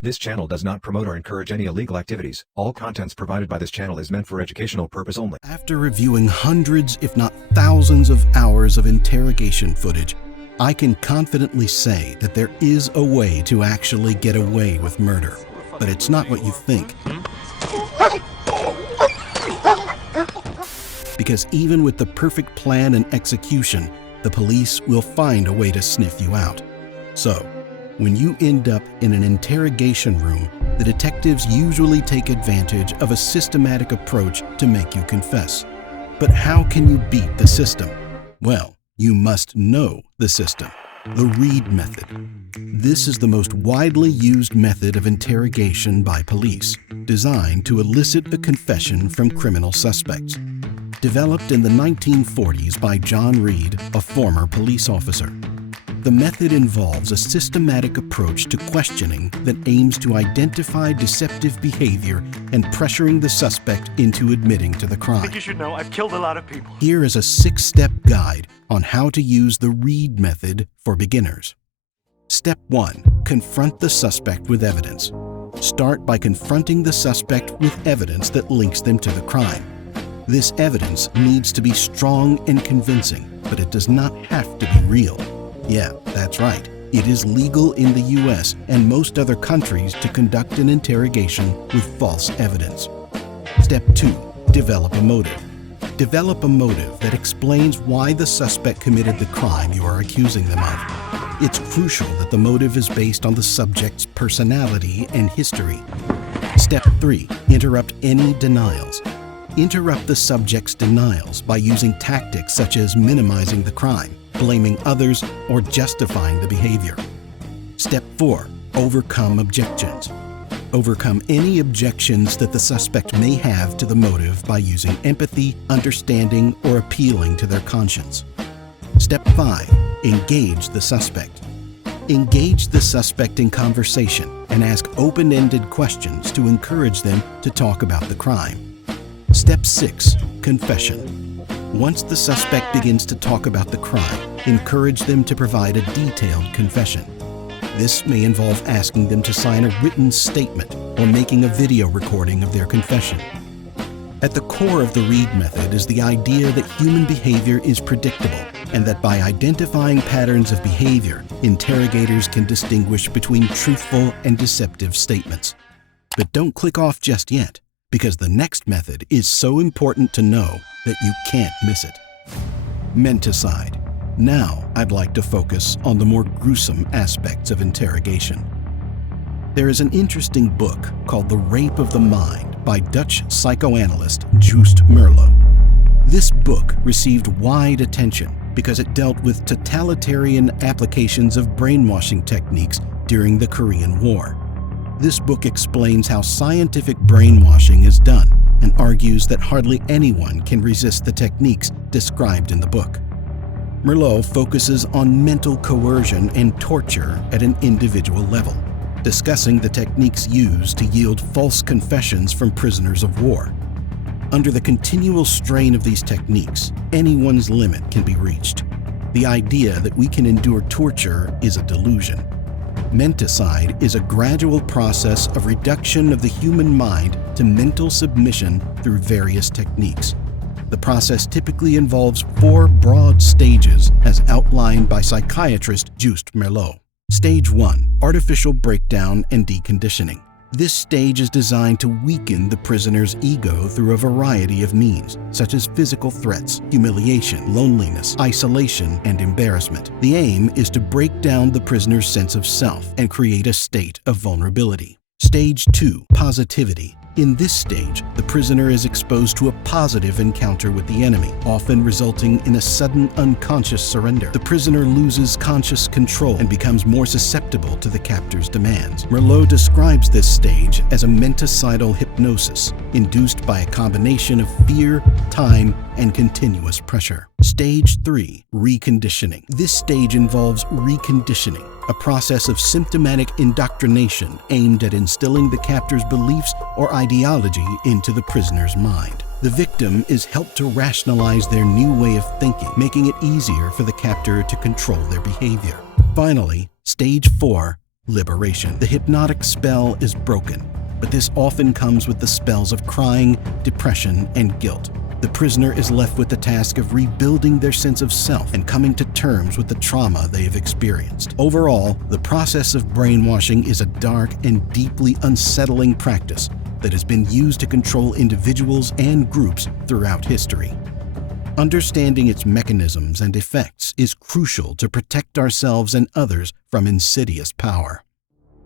This channel does not promote or encourage any illegal activities. All contents provided by this channel is meant for educational purpose only. After reviewing hundreds, if not thousands of hours of interrogation footage, I can confidently say that there is a way to actually get away with murder. But it's not what you think. Because even with the perfect plan and execution, the police will find a way to sniff you out. So, when you end up in an interrogation room, the detectives usually take advantage of a systematic approach to make you confess. But how can you beat the system? Well, you must know the system. The Reed method. This is the most widely used method of interrogation by police, designed to elicit a confession from criminal suspects. Developed in the 1940s by John Reed, a former police officer. The method involves a systematic approach to questioning that aims to identify deceptive behavior and pressuring the suspect into admitting to the crime. I think you should know, I've killed a lot of people. Here is a 6-step guide on how to use the Reed method for beginners. Step 1. Confront the suspect with evidence. Start by confronting the suspect with evidence that links them to the crime. This evidence needs to be strong and convincing, but it does not have to be real. Yeah, that's right. It is legal in the US and most other countries to conduct an interrogation with false evidence. Step 2. Develop a motive. Develop a motive that explains why the suspect committed the crime you are accusing them of. It's crucial that the motive is based on the subject's personality and history. Step 3. Interrupt any denials. Interrupt the subject's denials by using tactics such as minimizing the crime, blaming others, or justifying the behavior. Step 4. Overcome objections. Overcome any objections that the suspect may have to the motive by using empathy, understanding, or appealing to their conscience. Step 5. Engage the suspect. Engage the suspect in conversation and ask open-ended questions to encourage them to talk about the crime. Step 6. Confession. Once the suspect begins to talk about the crime, encourage them to provide a detailed confession. This may involve asking them to sign a written statement or making a video recording of their confession. At the core of the Reed method is the idea that human behavior is predictable and that by identifying patterns of behavior, interrogators can distinguish between truthful and deceptive statements. But don't click off just yet, because the next method is so important to know that you can't miss it. Menticide. Now I'd like to focus on the more gruesome aspects of interrogation. There is an interesting book called The Rape of the Mind by Dutch psychoanalyst Joost Meerloo. This book received wide attention because it dealt with totalitarian applications of brainwashing techniques during the Korean War. This book explains how scientific brainwashing is done and argues that hardly anyone can resist the techniques described in the book. Meerloo focuses on mental coercion and torture at an individual level, discussing the techniques used to yield false confessions from prisoners of war. Under the continual strain of these techniques, anyone's limit can be reached. The idea that we can endure torture is a delusion. Menticide is a gradual process of reduction of the human mind to mental submission through various techniques. The process typically involves 4 broad stages as outlined by psychiatrist Joost Meerloo. Stage 1. Artificial breakdown and deconditioning. This stage is designed to weaken the prisoner's ego through a variety of means, such as physical threats, humiliation, loneliness, isolation, and embarrassment. The aim is to break down the prisoner's sense of self and create a state of vulnerability. Stage 2. Positivity. In this stage, the prisoner is exposed to a positive encounter with the enemy, often resulting in a sudden unconscious surrender. The prisoner loses conscious control and becomes more susceptible to the captor's demands. Meerloo describes this stage as a menticidal hypnosis, induced by a combination of fear, time, and continuous pressure. Stage 3. Reconditioning. This stage involves reconditioning, a process of symptomatic indoctrination aimed at instilling the captor's beliefs or ideology into the prisoner's mind. The victim is helped to rationalize their new way of thinking, making it easier for the captor to control their behavior. Finally, Stage 4. liberation. The hypnotic spell is broken, but this often comes with the spells of crying, depression, and guilt. The prisoner is left with the task of rebuilding their sense of self and coming to terms with the trauma they have experienced. Overall, the process of brainwashing is a dark and deeply unsettling practice that has been used to control individuals and groups throughout history. Understanding its mechanisms and effects is crucial to protect ourselves and others from insidious power.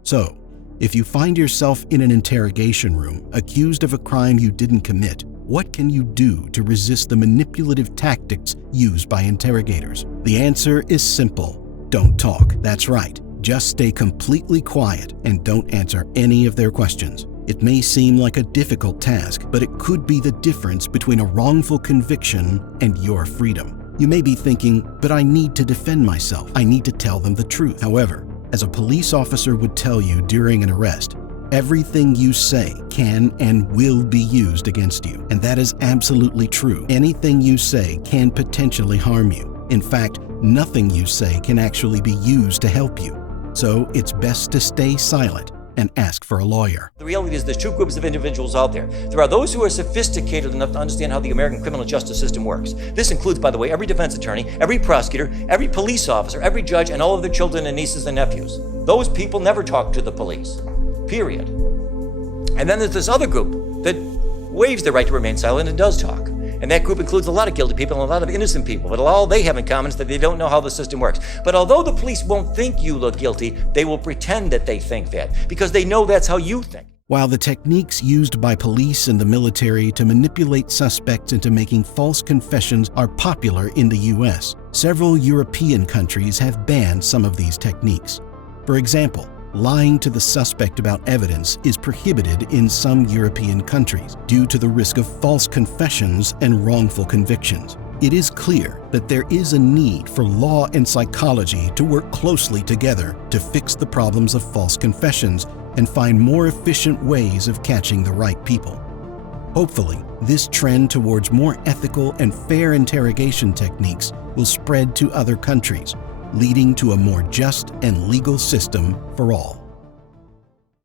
So, if you find yourself in an interrogation room accused of a crime you didn't commit, what can you do to resist the manipulative tactics used by interrogators? The answer is simple. Don't talk. That's right. Just stay completely quiet and don't answer any of their questions. It may seem like a difficult task, but it could be the difference between a wrongful conviction and your freedom. You may be thinking, but I need to defend myself. I need to tell them the truth. However, as a police officer would tell you during an arrest, everything you say can and will be used against you. And that is absolutely true. Anything you say can potentially harm you. In fact, nothing you say can actually be used to help you. So it's best to stay silent and ask for a lawyer. The reality is there's two groups of individuals out there. There are those who are sophisticated enough to understand how the American criminal justice system works. This includes, by the way, every defense attorney, every prosecutor, every police officer, every judge, and all of their children and nieces and nephews. Those people never talk to the police, period. And then there's this other group that waives the right to remain silent and does talk. And that group includes a lot of guilty people and a lot of innocent people, but all they have in common is that they don't know how the system works. But although the police won't think you look guilty, they will pretend that they think that, because they know that's how you think. While the techniques used by police and the military to manipulate suspects into making false confessions are popular in the US, several European countries have banned some of these techniques. For example, lying to the suspect about evidence is prohibited in some European countries due to the risk of false confessions and wrongful convictions. It is clear that there is a need for law and psychology to work closely together to fix the problems of false confessions and find more efficient ways of catching the right people. Hopefully, this trend towards more ethical and fair interrogation techniques will spread to other countries, leading to a more just and legal system for all.